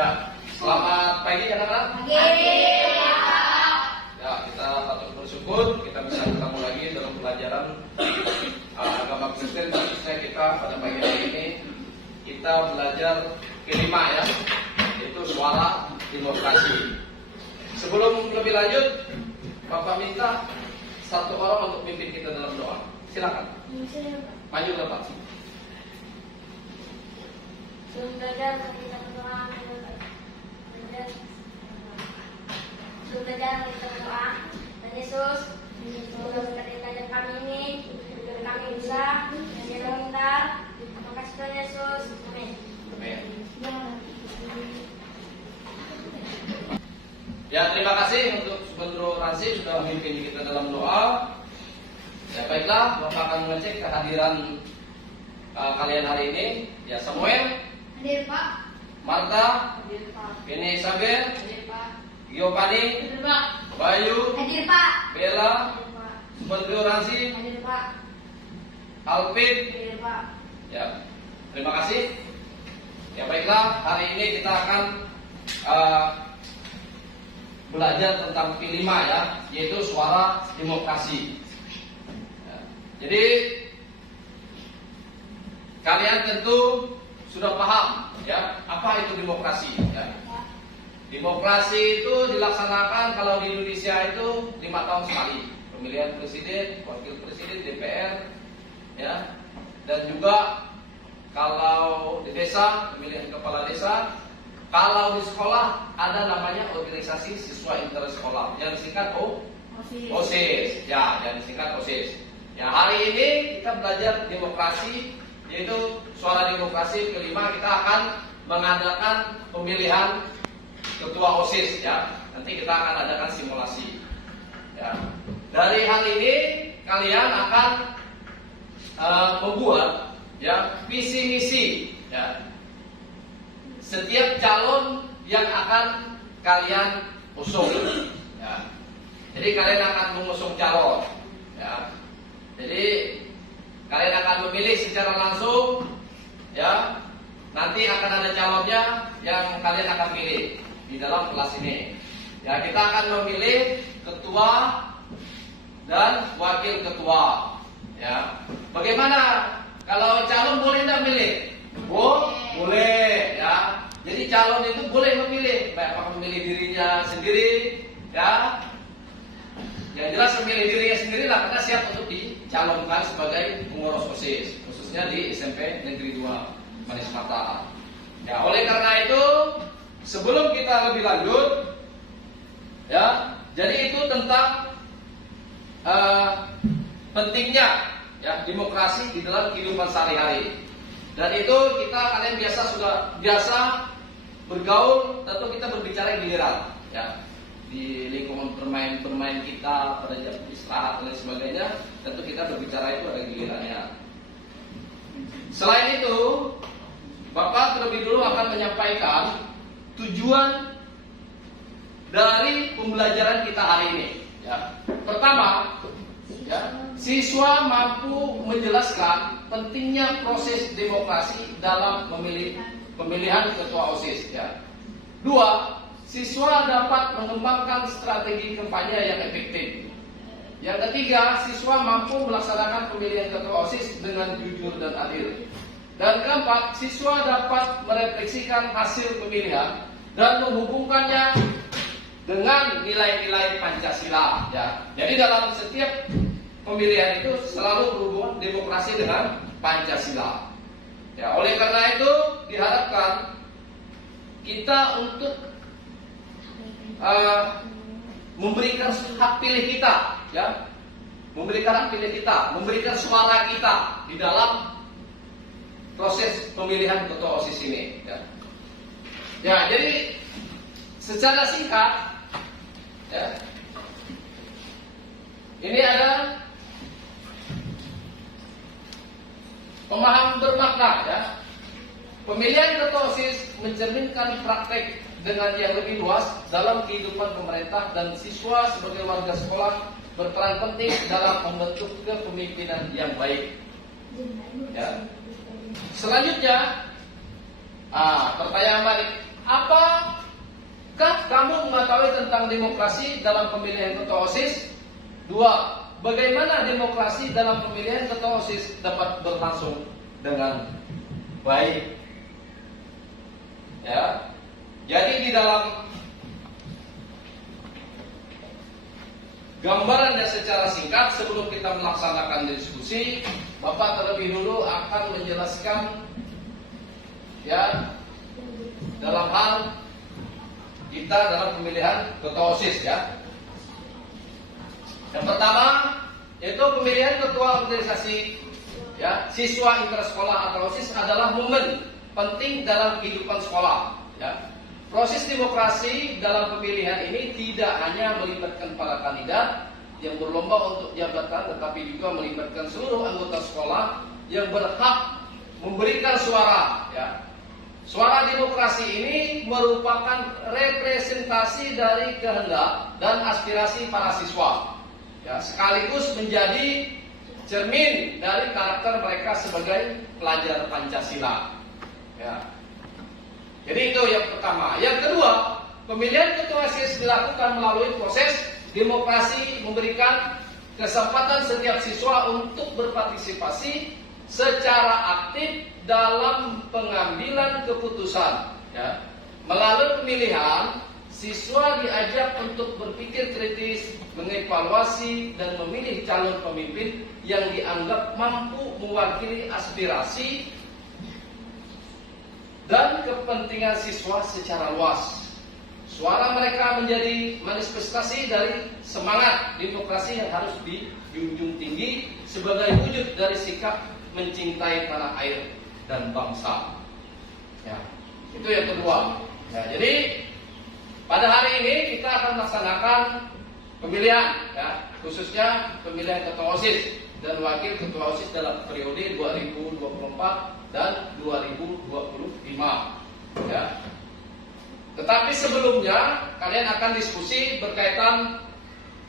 Ya, selamat pagi anak-anak. Pagi. Ya, kita patut bersyukur kita bisa ketemu lagi dalam pelajaran agama Kristen. Khususnya kita pada pagi hari ini kita belajar kelima ya, yaitu suara demokrasi. Sebelum lebih lanjut, Bapak minta satu orang untuk pimpin kita dalam doa. Silakan. Maju ke depan. Sebelum belajar kita berdoa. Sebelum belajar kita berdoa. Dan Yesus, semoga berkati belajar kami ini, agar kami bisa menjadi pintar. Terima kasih Tuhan Yesus. Amin. Amin. Ya, terima kasih untuk Subandro Ransi sudah memimpin kita dalam doa. Ya, baiklah, Bapak akan mengecek kehadiran kalian hari ini. Ya, Samuel, Hadir Pak. Marta, Hadir Pak. Beni Isabel, Hadir Pak. Giovanni, Hadir Pak. Bayu, Hadir Pak. Bella, Hadir Pak. Subandro Ransi, Hadir Pak. Alvin. Hadir Pak. Ya, terima kasih. Ya, baiklah, hari ini kita akan belajar tentang P5 ya, yaitu suara demokrasi. Ya, jadi kalian tentu sudah paham ya apa itu demokrasi. Ya. Demokrasi itu dilaksanakan kalau di Indonesia itu 5 tahun sekali, pemilihan presiden, wakil presiden, DPR, ya, dan juga kalau di desa pemilihan kepala desa. Kalau di sekolah ada namanya organisasi siswa intersekolah yang disingkat OSIS. Ya, yang disingkat OSIS. Ya, hari ini kita belajar demokrasi, yaitu suara demokrasi kelima. Kita akan mengadakan pemilihan ketua OSIS ya. Nanti kita akan adakan simulasi. Ya. Dari hal ini kalian akan membuat ya visi misi ya. Setiap calon yang akan kalian usung, ya. Jadi kalian akan mengusung calon, ya. Jadi kalian akan memilih secara langsung, ya. Nanti akan ada calonnya yang kalian akan pilih di dalam kelas ini. Ya, kita akan memilih ketua dan wakil ketua, ya. Bagaimana kalau calon boleh tidak milih? Boleh ya. Jadi calon itu boleh memilih, baik apakah memilih dirinya sendiri ya. Yang jelas memilih dirinya sendiri lah, karena siap untuk dicalonkan sebagai pengurus OSIS, khususnya di SMP Negeri 2 Manis Mata. Ya, oleh karena itu sebelum kita lebih lanjut ya, jadi itu tentang pentingnya ya demokrasi di dalam kehidupan sehari-hari. Dan itu kalian sudah biasa bergaul, tentu kita berbicara giliran ya. Di lingkungan bermain kita pada jam istirahat dan sebagainya, tentu kita berbicara itu ada gilirannya. Selain itu, Bapak terlebih dulu akan menyampaikan tujuan dari pembelajaran kita hari ini ya. Pertama ya, siswa mampu menjelaskan pentingnya proses demokrasi dalam pemilihan ketua OSIS. Ya. 2. Siswa dapat mengembangkan strategi kampanye yang efektif. Yang ketiga, siswa mampu melaksanakan pemilihan ketua OSIS dengan jujur dan adil. Dan keempat, siswa dapat merefleksikan hasil pemilihan dan menghubungkannya dengan nilai-nilai Pancasila. Ya. Jadi dalam setiap pemilihan itu selalu berhubungan demokrasi dengan Pancasila. Ya, oleh karena itu diharapkan kita untuk memberikan hak pilih kita, ya, memberikan hak pilih kita, memberikan suara kita di dalam proses pemilihan ketua OSIS ini. Ya, ya jadi secara singkat, ya, ini ada pemahaman bermakna ya. Pemilihan ketua OSIS mencerminkan praktek dengan yang lebih luas dalam kehidupan pemerintah dan siswa sebagai warga sekolah berperan penting dalam membentuk kepemimpinan yang baik. Ya. Selanjutnya, pertanyaan balik, apakah kamu mengetahui tentang demokrasi dalam pemilihan ketua OSIS? 2. Bagaimana demokrasi dalam pemilihan ketua OSIS dapat berlangsung dengan baik? Ya. Jadi di dalam gambaran dan secara singkat sebelum kita melaksanakan diskusi, Bapak terlebih dulu akan menjelaskan ya dalam hal kita dalam pemilihan ketua OSIS ya. Yang pertama yaitu pemilihan ketua organisasi ya siswa intrasekolah atau OSIS adalah momen penting dalam kehidupan sekolah ya. Proses demokrasi dalam pemilihan ini tidak hanya melibatkan para kandidat yang berlomba untuk jabatan, tetapi juga melibatkan seluruh anggota sekolah yang berhak memberikan suara ya. Suara demokrasi ini merupakan representasi dari kehendak dan aspirasi para siswa ya, sekaligus menjadi cermin dari karakter mereka sebagai pelajar Pancasila ya. Jadi itu yang pertama. Yang kedua, pemilihan ketua OSIS dilakukan melalui proses demokrasi, memberikan kesempatan setiap siswa untuk berpartisipasi secara aktif dalam pengambilan keputusan ya. Melalui pemilihan, siswa diajak untuk berpikir kritis, mengevaluasi dan memilih calon pemimpin yang dianggap mampu mewakili aspirasi dan kepentingan siswa secara luas. Suara mereka menjadi manifestasi dari semangat demokrasi yang harus dijunjung tinggi sebagai wujud dari sikap mencintai tanah air dan bangsa. Ya, itu yang kedua. Ya, jadi pada hari ini kita akan melaksanakan pemilihan, ya, khususnya pemilihan ketua OSIS dan wakil ketua OSIS dalam periode 2024 dan 2025. Ya. Tetapi sebelumnya kalian akan diskusi berkaitan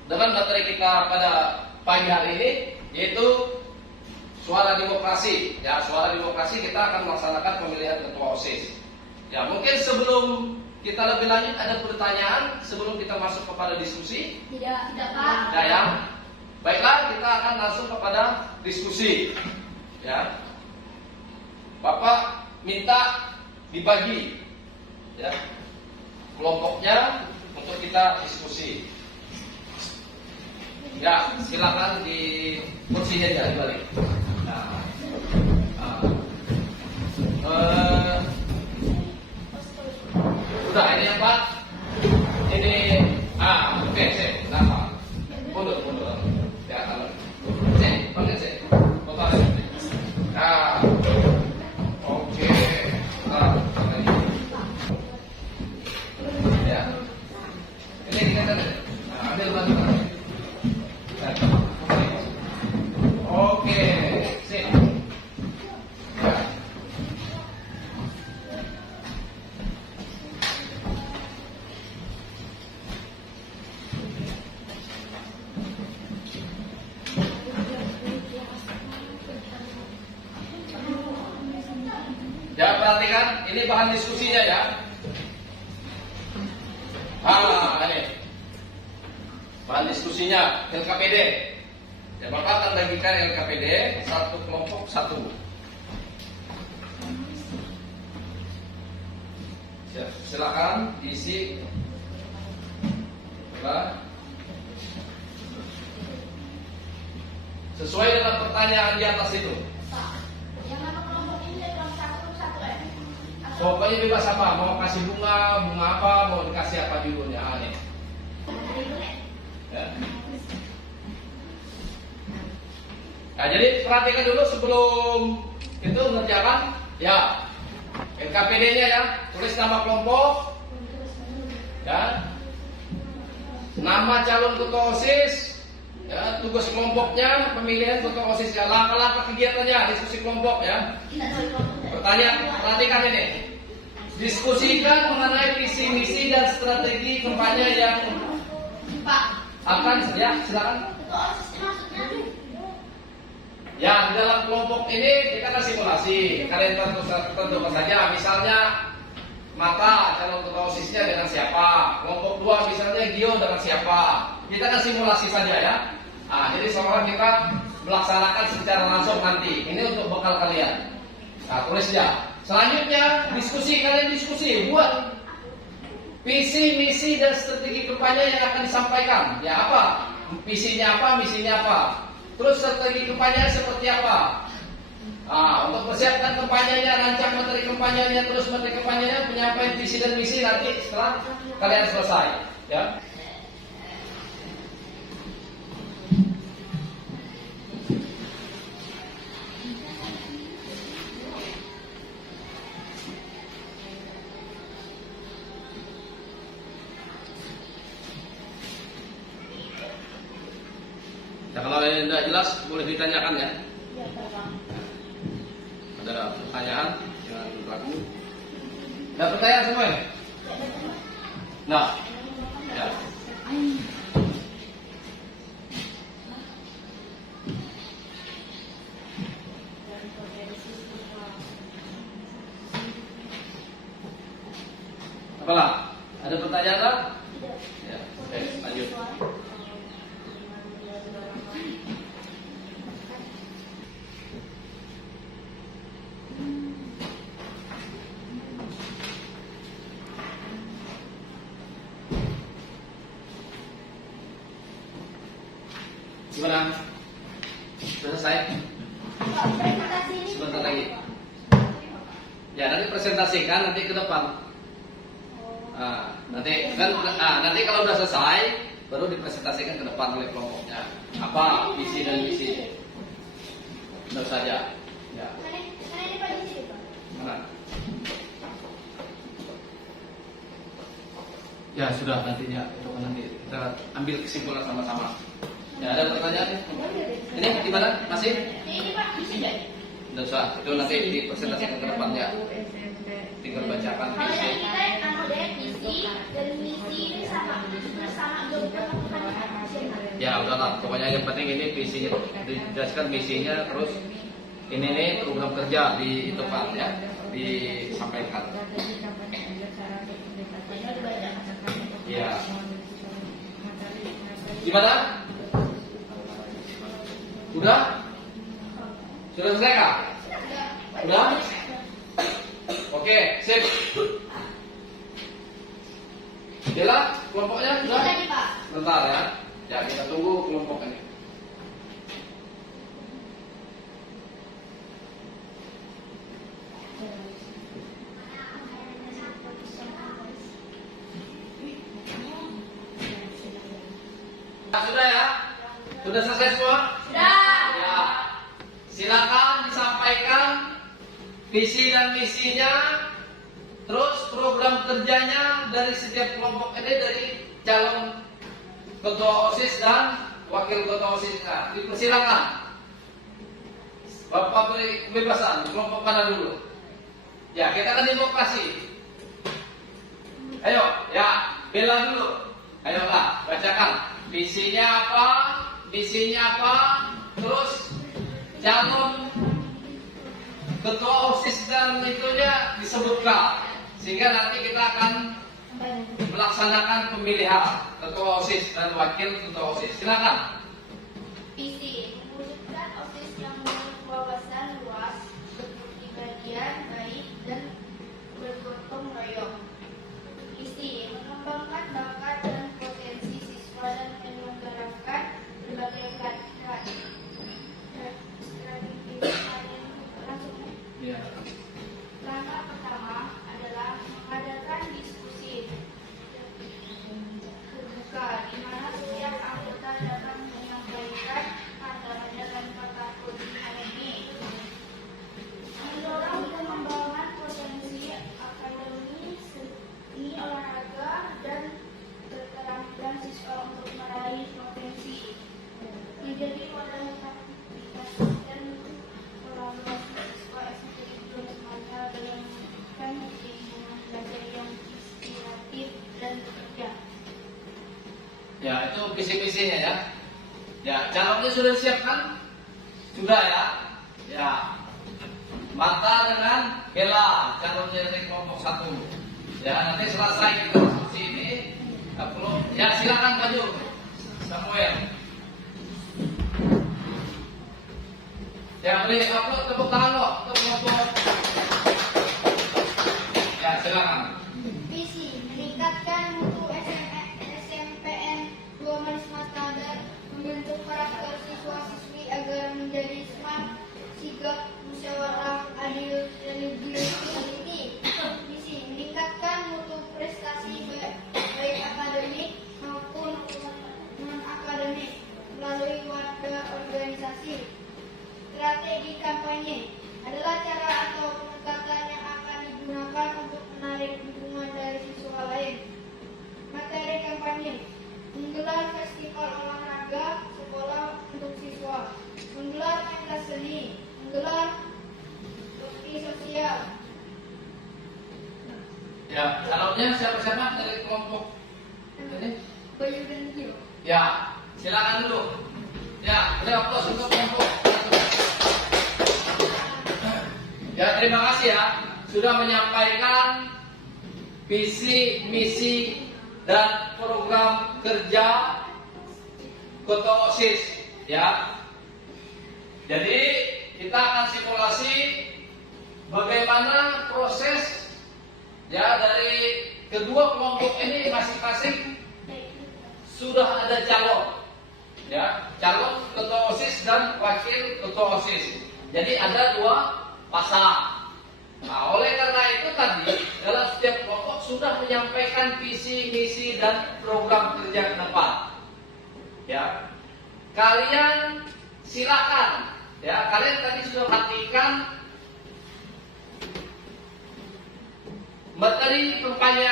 dengan materi kita pada pagi hari ini, yaitu suara demokrasi. Ya, suara demokrasi kita akan melaksanakan pemilihan ketua OSIS. Ya, mungkin sebelum kita lebih lanjut ada pertanyaan sebelum kita masuk kepada diskusi? Tidak Pak. Tidak ya. Baiklah, kita akan langsung kepada diskusi. Ya. Bapak minta dibagi ya kelompoknya untuk kita diskusi. Ya, silakan di kursinya aja dibalik. Udah ini yang Pak. Ini oke, sih. Nama. Mundur. Ya, kalau. Sih, panggil sih. Bapak. Oke. Ya. Ini kita kan. Ambil bantu. Oke, sip. Ya. Ya, perhatikan, ini bahan diskusinya ya. Ini bahan diskusinya LKPD. Ya, Bapak akan bagikan LKPD satu kelompok satu. Silakan diisi. Sesuai dengan pertanyaan di atas itu. Yang nama kelompok ini dari kelompok satu ya? Pokoknya bebas apa, mau kasih bunga apa, mau dikasih apa judulnya nih. Ya. Nah, jadi perhatikan dulu sebelum itu mengerjakan ya LKPD-nya ya, tulis nama kelompok, ya, nama calon ketua OSIS, ya, tugas kelompoknya, pemilihan ketua OSIS, ya, langkah-langkah kegiatannya, diskusi kelompok ya. Pertanyaan, perhatikan ini. Diskusikan mengenai visi misi dan strategi kampanye yang akan ya, silakan. Ya, di dalam kelompok ini kita kan simulasi. Kalian tentukan saja, misalnya maka calon ketua OSIS-nya dengan siapa, kelompok 2 misalnya Gio dengan siapa. Kita kan simulasi saja ya. Nah, jadi seorang kita melaksanakan secara langsung nanti. Ini untuk bekal kalian. Nah, tulis ya. Selanjutnya diskusi, kalian diskusi, buat visi, misi dan strategi kampanye yang akan disampaikan. Ya apa? Visinya apa, misinya apa. Terus strategi kampanye seperti apa? Nah, untuk persiapkan kampanyenya, rancang materi kampanyenya, terus materi kampanyenya, penyampaian visi dan misi nanti setelah kalian selesai. Ya. Ya, kalau yang tidak jelas boleh ditanyakan ya. Ada pertanyaan yang ragu? Ada pertanyaan semua ya? Nah, ya. Apalah? Ada pertanyaan tak? Ya, oke, lanjut. Gimana? Sudah selesai? Sebentar lagi. Ya, nanti presentasikan nanti ke depan. Nanti kalau udah selesai baru dipresentasikan ke depan oleh kelompoknya. Apa visi dan misi? Tentu saja. Ya. Mana? Ya sudah nantinya itu kan nanti kita ambil kesimpulan sama-sama. Ya, ada pertanyaan? Ini gimana? Masih? Ini Pak, bisa jadi. Tidak usah, itu nanti dipresentasikan ke depannya. Tinggal bacakan Kalau yang visi. kita ada visi dan misi ini sama Ya udahlah, pokoknya yang penting ini visinya dijelaskan, misinya, terus ini nih program kerja di itu Pak ya, disampaikan. Ya. Gimana? Udah? Sudah selesai kah? Udah? Oke, sip. Jelas kelompoknya sudah? Sudah nih, Pak. Bentar ya. Ya, kita tunggu kelompok ini. Sudah ya? Sudah selesai semua? Sudah. Ya. Silakan disampaikan visi dan misinya, terus program kerjanya dari setiap kelompok ini, dari calon ketua OSIS dan wakil ketua OSIS. Nah, dipersilakan. Bapak beri kebebasan, kelompok mana dulu? Ya, kita akan demokrasi. Ayo, ya, bela dulu. Ayolah, bacakan. Visinya apa? Misinya apa? Terus calon ketua OSIS dan itunya disebutkan, sehingga nanti kita akan melaksanakan pemilihan ketua OSIS dan wakil ketua OSIS. Silakan. Visi mewujudkan OSIS yang memiliki wawasan luas, berkepribadian baik dan bergotong royong. Visi mengembangkan bakat dan potensi siswa dan menyelenggarakan berbagai pelatihan. Strategi yang langsung. Ya. Langkah pertama adalah mengadakan diskusi terbuka di mana setiap anggota dapat menyampaikan pandangannya tanpa takut dihakimi. Mendorong pengembangan potensi akademi, seni, olahraga, dan keterampilan siswa untuk meraih potensi. Menjadi modal aktivitas dan kolaborasi siswa SMP Ibnu Ismail dalam mewujudkan lingkungan belajar yang inspiratif dan bekerja. Ya, itu visi-misinya ya. Ya, calonnya sudah disiapkan? Sudah ya. Ya. Mata dengan Bella, calonnya dari kelompok 1. Ya, nanti selesai kita diskusi ini. Upload. Ya, silakan maju. Samuel. Ya, boleh upload, tepuk tangan lo untuk kelompok. Ya, silakan. Visi meningkatkan mutu SMPN 2 Manis Mastadar, membentuk karakter siswa-siswi agar menjadi smart, sigap, musyawarah, adil, religiusity. Visi meningkatkan mutu prestasi baik akademik maupun non akademik melalui wadah organisasi. Strategi kampanye adalah cara atau pendekatan yang akan digunakan untuk menarik dukungan dari siswa lain. Materi kampanye: menggelar festival olahraga sekolah untuk siswa, menggelar pentas seni, menggelar bakti sosial. Ya, calonnya siapa-siapa dari kelompok ini? Bayu dan Gio. Ya, silakan dulu. Ya, boleh aplaus untuk kelompok. Ya, terima kasih ya sudah menyampaikan visi, misi, dan program kerja Ketua OSIS ya. Jadi kita akan simulasi bagaimana proses ya dari kedua kelompok ini masing-masing sudah ada calon ya, calon Ketua OSIS dan wakil Ketua OSIS. Jadi ada 2 pasang. Nah, oleh karena itu tadi dalam setiap kelompok sudah menyampaikan visi, misi, dan program kerja ke depan. Ya, kalian silakan. Ya, kalian tadi sudah perhatikan materi kampanye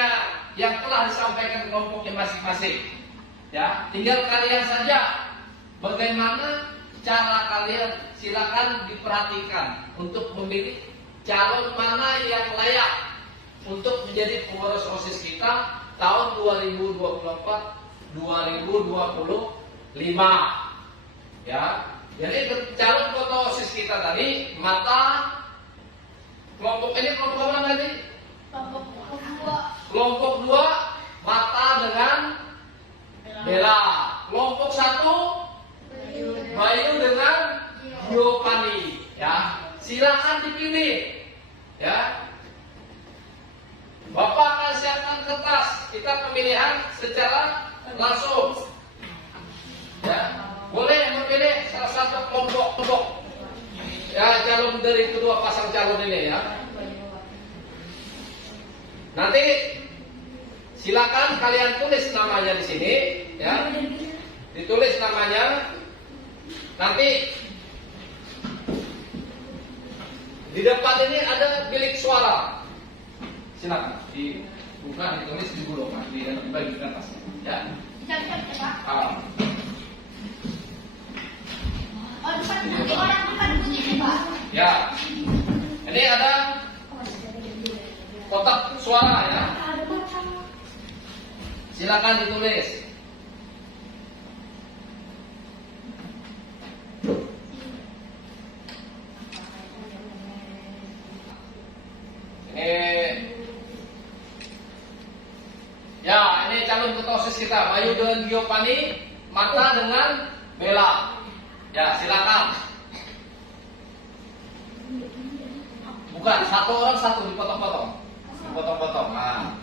yang telah disampaikan kelompoknya masing-masing. Ya, tinggal kalian saja bagaimana cara kalian, silakan diperhatikan untuk memilih calon mana yang layak untuk menjadi pengurus OSIS kita tahun 2024-2025 ya. Jadi calon ketua OSIS kita tadi mata kelompok ini kelompok mana tadi? Kelompok 2 mata dengan Bella. Kelompok 1 Bayu dengan Giovanni ya. Silakan dipilih ya. Bapak akan siapkan kertas, kita pemilihan secara langsung ya. Boleh memilih salah satu kelompok ya, calon dari kedua pasang calon ini ya. Nanti silakan kalian tulis namanya di sini ya. Ditulis namanya. Nanti di depan ini ada bilik suara. Silakan dibuka, ditulis, digulung, dibagi ke atas. Ya. Ah. Ya. Ini ada kotak suara ya. Silakan ditulis. Ya, ini calon ketua OSIS kita, Bayu dengan Giovanni, Mata dengan Bella. Ya, silakan. Bukan, satu orang satu dipotong-potong. Dipotong-potong. Nah.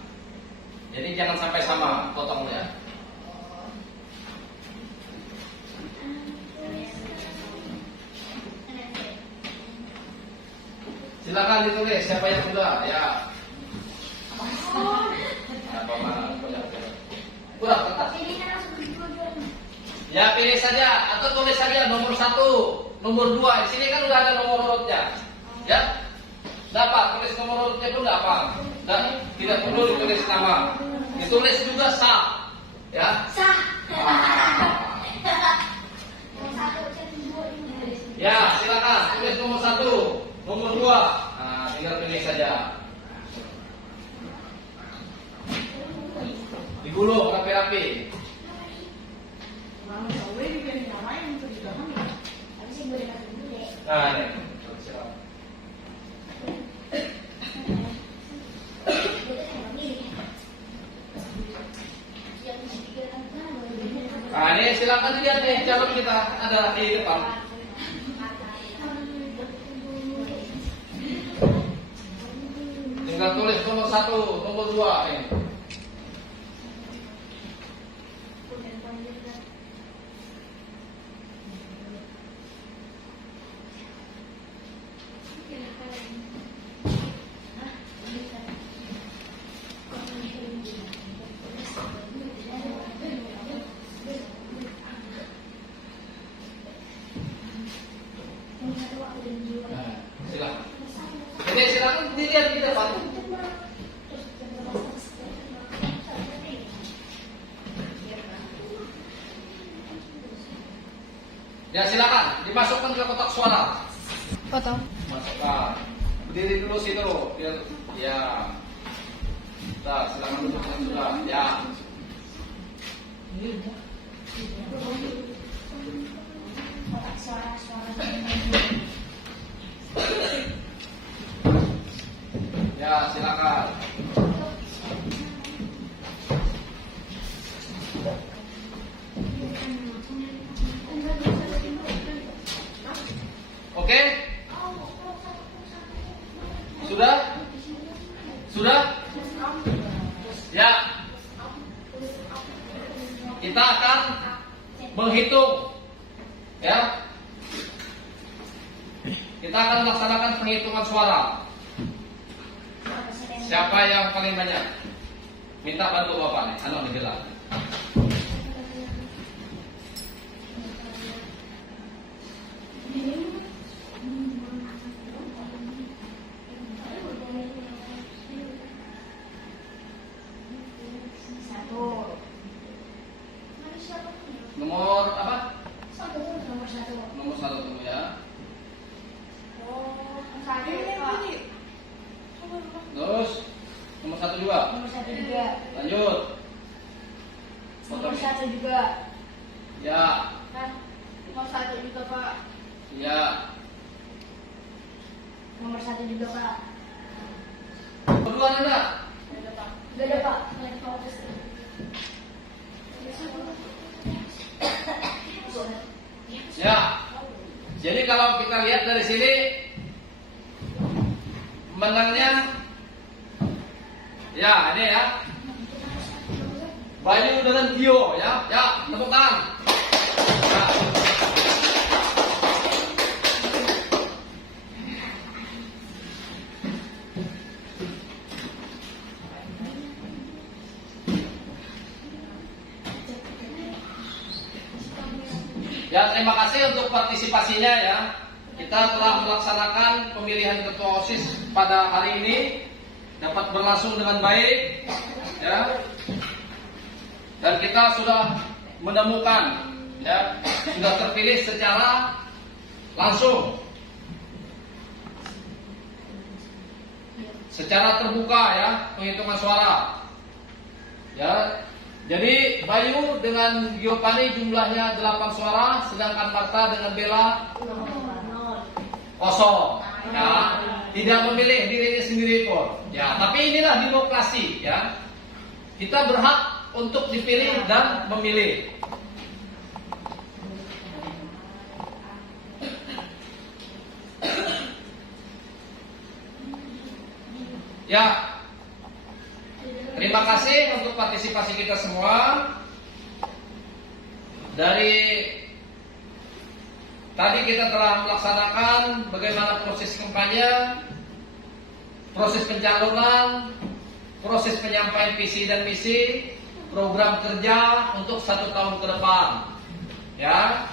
Jadi jangan sampai sama potongnya. Silakan ditulis siapa yang sudah ya. Kurang kertas. Ya, pilih saja atau tulis saja nomor 1, nomor 2. Di sini kan udah ada nomor urutnya. Ya. Dapat tulis nomor urutnya pun dapat. Dan tidak perlu ditulis nama. Ditulis juga sah. Ya. Sah. Ya, silakan tulis nomor 1, nomor 2. Nah, tinggal pilih saja. Digulung rapi-rapi. Nah, ini. silakan dilihat nih calon kita ada di depan. Tinggal tulis nomor 1, nomor 2 ini. Nah, silakan. Jadi silakan dilihat di depan. Ya silakan dimasukkan ke kotak suara. Foto. Masukkan. Berdiri dulu situ biar ya. Nah, silakan duduk sudah. Ya. Ya, silakan. Oke? Sudah? Sudah? Ya. Kita akan menghitung. Ya. Kita akan melaksanakan penghitungan suara. Siapa yang paling banyak? Minta bantu Bapak nih, anu digelar. Nomor apa? Nomor 1 tunggu ya. Terus nomor 1 juga. Lanjut. Nomor 1 juga. Ya. Nomor 1 juga, Pak. Ya. Nomor 1 juga, Pak. Kedua ada. Udah ada, Pak. Ya. Jadi kalau kita lihat dari sini menangnya ya ini ya. Bayu dengan Tio ya. Ya, tepuk tangan. Ya. Ya, terima kasih untuk partisipasinya ya. Kita telah melaksanakan pemilihan ketua OSIS pada hari ini dapat berlangsung dengan baik ya. Dan kita sudah menemukan ya, sudah terpilih secara langsung. Secara terbuka ya, penghitungan suara. Ya. Jadi Bayu dengan Giovanni jumlahnya 8 suara, sedangkan Marta dengan Bella 0. Ya, tidak memilih dirinya sendiri pun. Ya, tapi inilah demokrasi ya. Kita berhak untuk dipilih dan memilih. Ya. Terima kasih untuk partisipasi kita semua. Dari tadi kita telah melaksanakan bagaimana proses kampanye, proses pencalonan, proses penyampaian visi dan misi, program kerja untuk 1 tahun ke depan. Ya.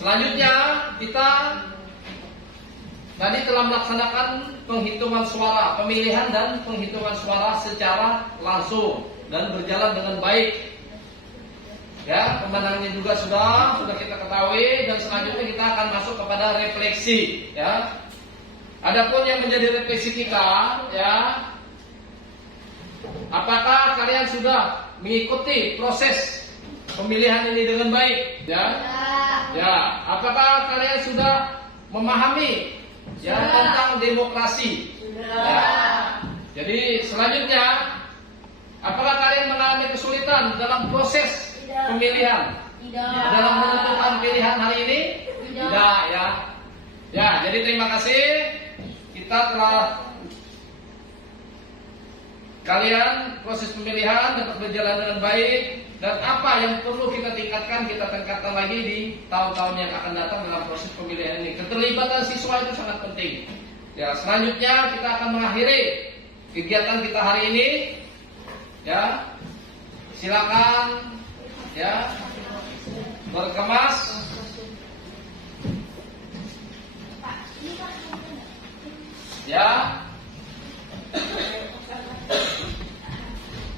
Selanjutnya kita tadi telah melaksanakan penghitungan suara, pemilihan dan penghitungan suara secara langsung dan berjalan dengan baik. Ya, pemenangnya juga sudah kita ketahui dan selanjutnya kita akan masuk kepada refleksi. Ya, adapun yang menjadi refleksi kita, ya, apakah kalian sudah mengikuti proses pemilihan ini dengan baik? Ya, ya, apakah kalian sudah memahami ya tentang demokrasi? Ya. Jadi selanjutnya, apakah kalian mengalami kesulitan dalam proses pemilihan? dalam menentukan pilihan hari ini? Tidak ya. Ya, jadi terima kasih. Kita telah kalian proses pemilihan dapat berjalan dengan baik, dan apa yang perlu kita tingkatkan lagi di tahun-tahun yang akan datang dalam proses pemilihan ini. Keterlibatan siswa itu sangat penting. Ya, selanjutnya kita akan mengakhiri kegiatan kita hari ini. Ya, silakan ya berkemas. Ya.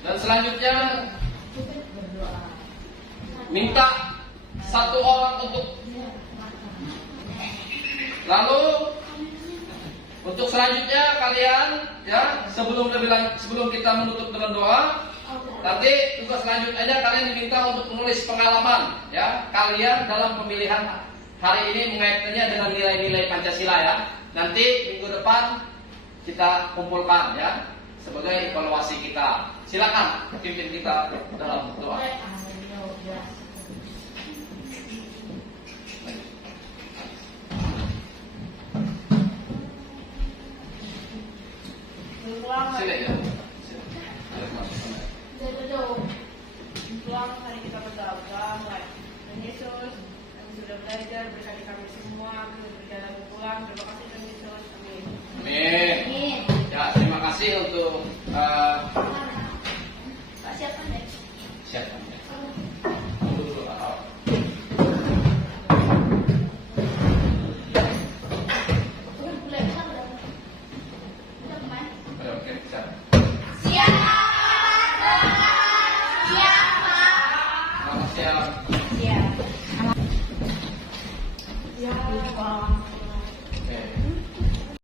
Dan selanjutnya minta satu orang untuk selanjutnya kalian ya sebelum kita menutup dengan doa, nanti tugas selanjutnya kalian diminta untuk menulis pengalaman ya kalian dalam pemilihan hari ini mengaitkannya dengan nilai-nilai Pancasila ya. Nanti minggu depan kita kumpulkan ya sebagai evaluasi kita. Silakan pimpin kita dalam doa. Sini ya. Tuhan, hari kita berdoa, dan Yesus yang sudah belajar berkati kami semua, kami berjalan pulang. Terima kasih Tuhan Yesus. Amin. Amin. Ya, terima kasih untuk Siapa nih? siapa? Oke, siap. Selamat siang. Oke.